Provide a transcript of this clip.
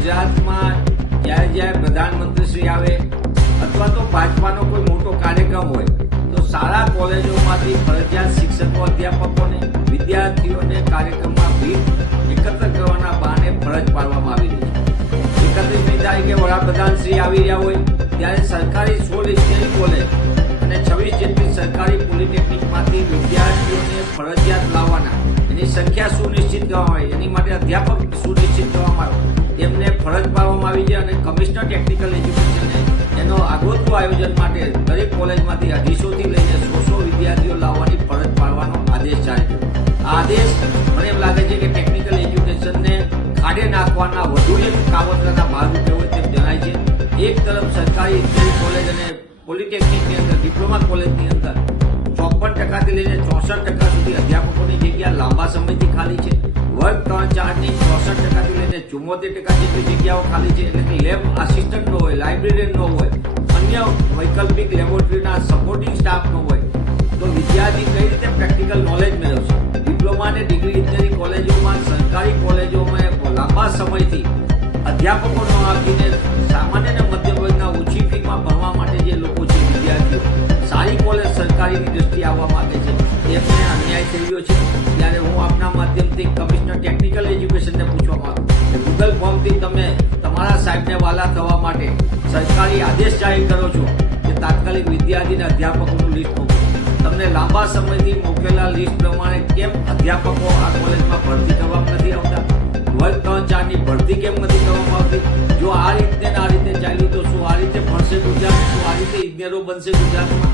ગુજરાતમાં જ્યારે પ્રધાનમંત્રી શ્રી આવે અથવા તો ભાજપાનો કોઈ મોટો કાર્યક્રમ હોય તો શાળા કોલેજોમાંથી ફરજિયાત શિક્ષકો અધ્યાપકોને વિદ્યાર્થીઓને કાર્યક્રમમાં ભીડ એકત્ર કરવાના બહાને ફરજ પાડવામાં આવી રહી છે। 31મી તારીખે વડાપ્રધાન શ્રી આવી રહ્યા હોય ત્યારે સરકારી 16 ઇજનેરી કોલેજ અને 26 જેટલી સરકારી પોલિટેકનિકમાંથી વિદ્યાર્થીઓને ફરજિયાત લાવવાના, એની સંખ્યા સુનિશ્ચિત કરવામાં આવે, એની માટે અધ્યાપક સુનિશ્ચિત કરવામાં આવે, એમને ફરજ પાડવામાં આવી છે અને કમિશનર ટેકનિકલ એજ્યુકેશનને એનો આગોતરું આયોજન માટે દરેક કોલેજમાંથી 250થી લઈને 100 વિદ્યાર્થીઓ લાવવાની ફરજ પાડવાનો આદેશ જારી કર્યો। આ આદેશ મને એમ લાગે છે કે ટેકનિકલ એજ્યુકેશનને ખાડે નાખવાના વધુ એક કાવતરાના ભાગરૂપે હોય તેમ જણાય છે। એક તરફ સરકારી ઇજનેરી કોલેજ અને પોલિટેકનિકની અંદર, ડિપ્લોમા કોલેજની અંદર 54% લઈને 64% સુધી અધ્યાપકોની જગ્યા લાંબા સમયથી ખાલી છે। વર્ગ 3-4ની 64% લઈને 74% જેટલી જગ્યાઓ ખાલી છે, એટલે કે લેબ આસિસ્ટન્ટ ન હોય, લાઇબ્રેરિયન ન હોય, અન્ય વૈકલ્પિક લેબોરેટરીના સપોર્ટિંગ સ્ટાફ ન હોય તો વિદ્યાર્થી કઈ રીતે પ્રેક્ટિકલ નોલેજ મેળવશે? ડિપ્લોમા અને ડિગ્રી ઇજનેરી કોલેજોમાં, સરકારી કોલેજોમાં લાંબા સમયથી અધ્યાપકો ન આપીને સામાન્ય અને મધ્યમ વર્ગના ઓછી ફીમાં ભણવા માટે જે લોકો છે, વિદ્યાર્થીઓ સારી કોલેજ સરકારીની દ્રષ્ટિએ આવવા માંગે છે, એમને અન્યાય થઈ રહ્યો છે। ત્યારે હું આપના માધ્યમથી કમિશનર ટેકનિકલ એજ્યુકેશનને પૂછવા માંગુ કે ગૂગલ ફોર્મથી તમે તમારા સાહેબને વાલા થવા માટે સરકારી આદેશ જાહેર કરો છો કે તાત્કાલિક વિદ્યાર્થી અને અધ્યાપકોનું લિસ્ટ મોકલો। તમને લાંબા સમયથી મોકલેલા લિસ્ટ પ્રમાણે કેમ અધ્યાપકો આ કોલેજમાં ભરતી કરવામાં નથી આવતા? વર્ગ 3-4ની ભરતી કેમ નથી કરવામાં આવતી? જો આ રીતે ચાલ્યું તો શું આ રીતે ભણશે ગુજરાત? શું આ રીતે ઇજનેરો બનશે ગુજરાતમાં?